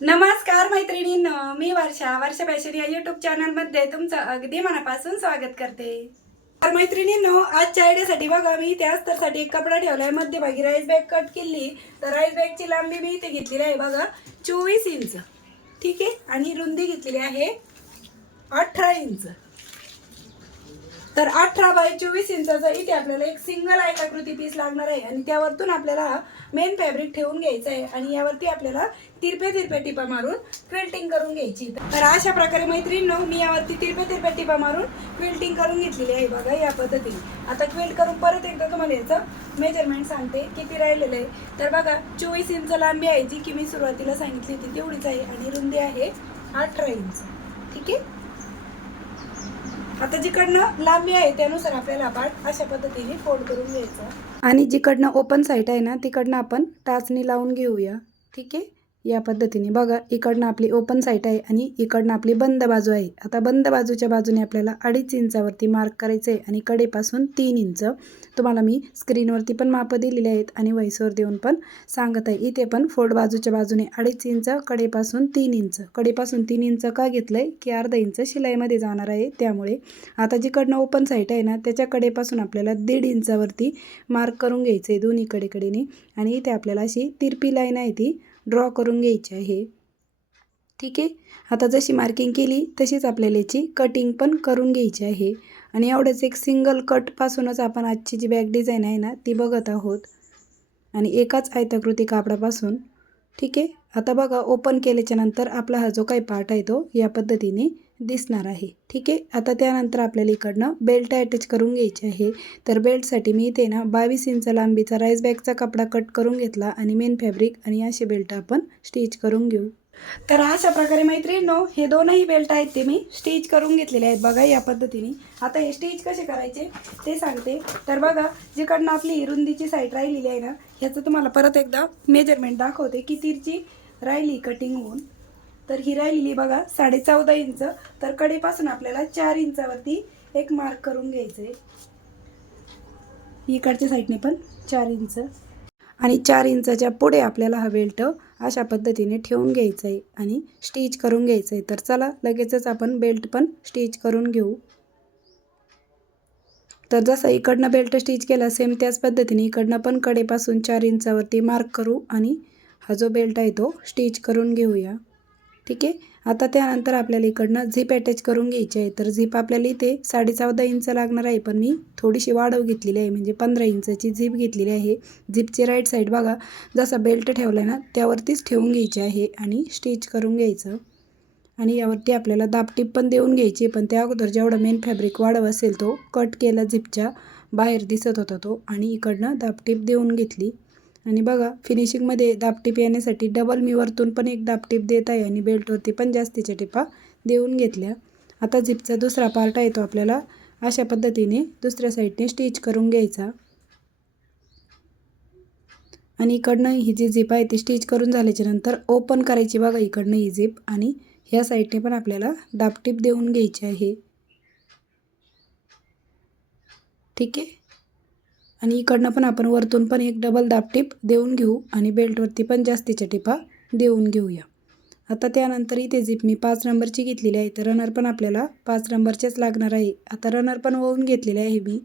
नमस्कार मैत्रिणींनो, मी वर्षा फॅशन या यूट्यूब चॅनलमध्ये तुमचं अगदी मनापासून स्वागत करते। तर मैत्रिणींनो, आजच्या आयडियासाठी बघा, मी त्या अस्तरसाठी एक कपडा ठेवलाय, मध्यभागी राईस बॅग कट केली। तर राईस बॅगची लांबी मी इथे घेतलेली आहे बघा 24 इंच, ठीक आहे, आणि रुंदी घेतलेली आहे 18 इंच। तर 18 बाय 24 इंचाचा इथे आपल्याला एक सिंगल आयताकृती पीस लागणार आहे आणि त्यावरतून आपल्याला मेन फॅब्रिक ठेवून घ्यायचं आहे आणि यावरती आपल्याला तिरपे टिपा मारून क्विल्टिंग करून घ्यायची। तर अशा प्रकारे मैत्रिणींनो, मी यावरती तिरपे टिपा मारून क्विल्टिंग करून घेतलेली आहे बघा या पद्धतीने। आता क्विल्ट करून परत एकदा तुम्हाला याचं मेजरमेंट सांगते किती राहिलेलं आहे। तर बघा 24 इंच लांबी आहे, जी की मी सुरुवातीला सांगितली होती तेवढीच आहे, आणि रुंदी आहे 18 इंच, ठीक आहे। आता जिकडनं लांबी आहे त्यानुसार आपल्याला पार्ट अशा पद्धतीने फोल्ड करून घ्यायचा, आणि जिकडनं ओपन साईड आहे ना तिकडनं आपण टाचणी लावून घेऊया, ठीक आहे। या पद्धतीने बघा, इकडनं आपली ओपन साईड आहे आणि इकडनं आपली बंद बाजू आहे। आता बंद बाजूच्या बाजूने आपल्याला 2.5 इंचावरती मार्क करायचं आहे आणि कडेपासून 3 इंच। तुम्हाला मी स्क्रीनवरती पण माप दिलेली आहेत आणि व्हॉइसवर देऊन पण सांगत आहे। इथे पण फोल्ड बाजूच्या बाजूने 2.5 इंच, कडेपासून 3 इंच। कडेपासून 3 इंच का घेतलंय की अर्धा इंच शिलाईमध्ये जाणार आहे, त्यामुळे आता जिकडनं ओपन साईड आहे ना त्याच्या कडेपासून आपल्याला 1.5 इंचावरती मार्क करून घ्यायचं आहे दोन्ही कडेने, आणि इथे आपल्याला अशी तिरपी लाईन आहे ती ड्रॉ करून घ्यायची आहे, ठीक आहे। आता जशी मार्किंग केली तशीच आपल्याला याची कटिंग पण करून घ्यायची आहे, आणि एवढंच एक सिंगल कटपासूनच आपण आजची जी बॅग डिझाईन आहे ना ती बघत आहोत, आणि एकाच आयताकृती कापडापासून, ठीक आहे। आता बघा, ओपन केल्याच्या नंतर आपला हा जो काही पार्ट आहे तो या पद्धतीने दिसणार आहे, ठीक आहे। आता त्यानंतर आपल्याला इकडनं बेल्ट अटॅच करून घ्यायची आहे। तर बेल्टसाठी मी इथे ना 22 इंच लांबीचा राईस बॅगचा कपडा कट करून घेतला आणि मेन फॅब्रिक आणि असे बेल्ट आपण स्टिच करून घेऊ। तर अशा प्रकारे मैत्रिणींनो, हे दोनही बेल्ट आहेत ते मी स्टिच करून घेतलेले आहेत बघा या पद्धतीने। आता हे स्टिच कसे करायचे ते सांगते। तर बघा, जिकडनं आपली रुंदीची साईड राहिलेली आहे ना, ह्याचं तुम्हाला परत एकदा मेजरमेंट दाखवते कितीची राहिली कटिंग होऊन। तर ही राहिलेली बघा 14.5 इंच। तर कडेपासून आपल्याला 4 इंचावरती एक मार्क करून घ्यायचं आहे, इकडच्या साईडने पण 4 इंच, आणि 4 इंचाच्या पुढे आपल्याला हा बेल्ट अशा पद्धतीने ठेवून घ्यायचा आहे आणि स्टिच करून घ्यायचं आहे। तर चला लगेचच आपण बेल्ट पण स्टिच करून घेऊ। तर जसं इकडनं बेल्ट स्टिच केला सेम त्याच पद्धतीने इकडनं पण कडेपासून 4 इंचावरती मार्क करू आणि हा जो बेल्ट आहे तो स्टिच करून घेऊया, ठीक आहे। आता त्यानंतर आपल्याला इकडनं झिप अटॅच करून घ्यायची आहे। तर झिप आपल्याला इथे 14.5 इंच लागणार आहे, पण मी थोडीशी वाढव घेतलेली आहे, म्हणजे 15 इंचाची झिप घेतलेली आहे। झिपची राईट साईड बघा, जसा बेल्ट ठेवला ना त्यावरतीच ठेवून घ्यायची आहे आणि स्टिच करून घ्यायचं, आणि यावरती आपल्याला दाबटीप पण देऊन घ्यायची। पण त्या अगोदर जेवढा मेन फॅब्रिक वाढव असेल तो कट केला, झिपच्या बाहेर दिसत होता तो, आणि इकडनं दाबटीप देऊन घेतली। आणि बघा, फिनिशिंगमध्ये दाबटीप येण्यासाठी डबल मी वरतून पण एक दाबटीप देत आहे आणि बेल्टवरती पण जास्तीच्या टिपा देऊन घेतल्या। आता झिपचा दुसरा पार्ट आहे तो आपल्याला अशा पद्धतीने दुसऱ्या साईडने स्टिच करून घ्यायचा, आणि इकडनं ही जी झिप आहे ती स्टिच करून झाल्याच्या नंतर ओपन करायची बघा इकडनं ही झिप, आणि ह्या साईडने पण आपल्याला दाबटीप देऊन घ्यायची आहे, ठीक आहे। आणि इकडनं पण आपण वरतून पण एक डबल दाबटीप देऊन घेऊ आणि बेल्टवरती पण जास्तीच्या टिपा देऊन घेऊया। आता त्यानंतर इथे झिप मी 5 नंबरची घेतलेली आहे, तर रनर पण आपल्याला 5 नंबरचेच लागणार आहे। आता रनर पण ओवून घेतलेले आहे मी,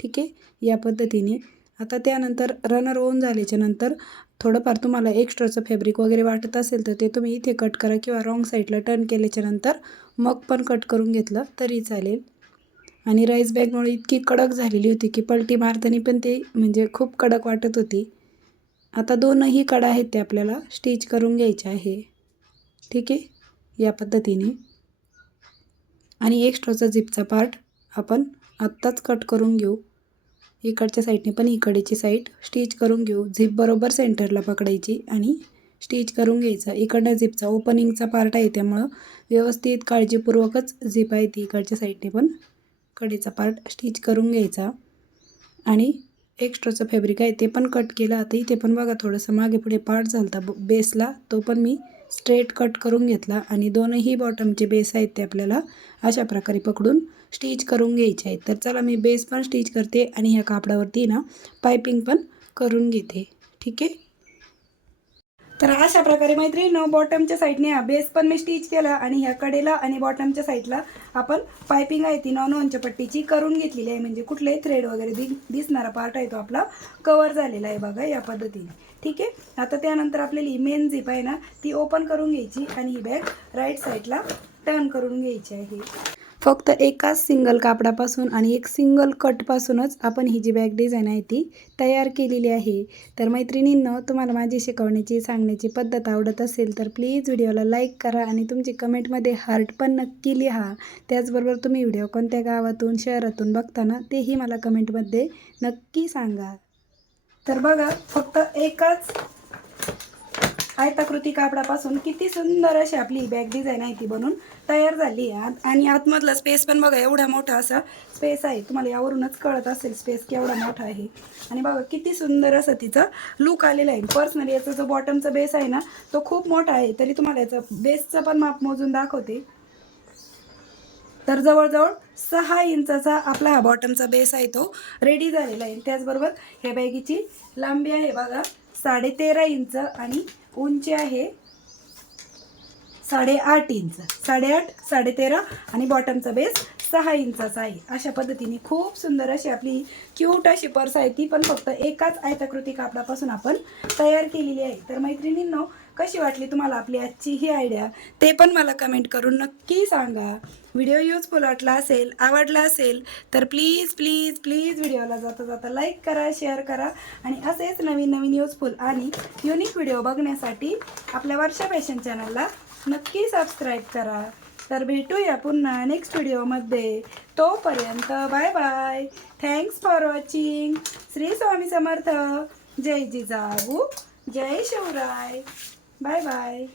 ठीक आहे, या पद्धतीने। आता त्यानंतर रनर ओवून झाल्याच्या नंतर थोडंफार तुम्हाला एक्स्ट्राचं फॅब्रिक वगैरे वाटत असेल तर ते तुम्ही इथे कट करा, किंवा रॉंग साईडला टर्न केल्याच्या नंतर मग पण कट करून घेतलं तरी चालेल। आणि राईस बॅगमुळे इतकी कडक झालेली होती की पलटी मारताना पण ते म्हणजे खूप कडक वाटत होती। आता दोनही कडा आहेत ते आपल्याला स्टिच करून घ्यायचे आहे, ठीक आहे, या पद्धतीने। आणि एक्स्ट्राचा झिपचा पार्ट आपण आत्ताच कट करून घेऊ, इकडच्या साईडने पण इकडची साईड स्टिच करून घेऊ। झिप बरोबर सेंटरला पकडायची आणि स्टिच करून घ्यायचा। इकडनं झिपचा ओपनिंगचा पार्ट आहे त्यामुळं व्यवस्थित काळजीपूर्वकच झिप आहे ती इकडच्या साईडने पण कडेचा पार्ट स्टिच करून घ्यायचा, आणि एक्स्ट्राचं फॅब्रिक आहे ते पण कट केलं। आता इथे पण बघा थोडंसं मागे पुढे पार्ट झालता बेसला, तो पण मी स्ट्रेट कट करून घेतला, आणि दोनही बॉटमचे बेस आहेत ते आपल्याला अशा प्रकारे पकडून स्टिच करून घ्यायचे आहेत। तर चला मी बेस पण स्टिच करते आणि ह्या कापडावरती ना पायपिंग पण करून घेते, ठीक आहे। तर अशा प्रकारे मैत्रिणींनो बॉटमच्या साईडने हा बेस पण मी स्टिच केला आणि ह्या कडेला आणि बॉटमच्या साईडला आपण पायपिंग आहे ती नॉनच्या पट्टीची करून घेतलेली आहे, म्हणजे कुठलेही थ्रेड वगैरे दिसणारा पार्ट आहे तो आपला कवर झालेला आहे बघा या पद्धतीने. ठीक आहे. आता त्यानंतर आपल्याला मेन झिप आहे ना ती ओपन करून घ्यायची आणि ही बॅग राईट साईडला टर्न करून घ्यायची आहे. फक्त एकाच सिंगल कापडापासून आणि एक सिंगल कटपासूनच आपण ही जी बॅग डिझाईन आहे ती तयार केलेली आहे. तर मैत्रिणींनो तुम्हाला माझी शिकवण्याची सांगण्याची पद्धत आवडत असेल तर प्लीज व्हिडिओला लाईक करा आणि तुमची कमेंटमध्ये हार्ट पण नक्की लिहा. त्याचबरोबर तुम्ही व्हिडिओ कोणत्या गावातून शहरातून बघताना तेही मला कमेंटमध्ये नक्की सांगा. तर बघा फक्त एकाच आयताकृती कापडापासून किती सुंदर अशी आपली बॅग डिझाईन आहे ती बनून तयार झाली आहे. आणि आतमधला स्पेस पण बघा एवढा मोठा असा स्पेस आहे, तुम्हाला यावरूनच कळत असेल स्पेस केवढा मोठा आहे. आणि बघा किती सुंदर असं तिचा लुक आलेला आहे. पर्सनली याचा जो बॉटमचा बेस आहे ना तो खूप मोठा आहे, तरी तुम्हाला याचं बेसचं पण माप मोजून दाखवते. तर जवळजवळ 6 इंचाचा आपला हा बॉटमचा बेस आहे तो रेडी झालेला आहे. त्याचबरोबर ह्या बॅगीची लांबी आहे बघा 13.5 इंच आणि उंची आहे 8.5 इंच. 8.5 13.5 आणि बॉटमचा बेस 6 इंचाचा आहे. अशा पद्धतीने खूप सुंदर अशी आपली क्यूट अशी पर्स आहे, ती पण फक्त एकाच आयताकृती कापडापासून आपण तयार केलेली आहे. तर मैत्रिणींनो कशी वाटली तुम्हाला आपली आजची ही आयडिया ते पण मला कमेंट करून नक्की सांगा. व्हिडिओ युजफुल वाटला असेल, आवडला असेल तर प्लीज प्लीज प्लीज व्हिडिओला जाता जाता लाईक करा, शेअर करा आणि असेच नवीन नवीन युजफुल आणि युनिक व्हिडिओ बघण्यासाठी आपल्या वर्षा फॅशन चॅनलला नक्की सबस्क्राईब करा. तर भेटूया पुन्हा नेक्स्ट व्हिडिओमध्ये. तोपर्यंत bye bye. Thanks for watching. Shri Swami Samarth. जय जिजाऊ, जय शिवराय. Bye bye.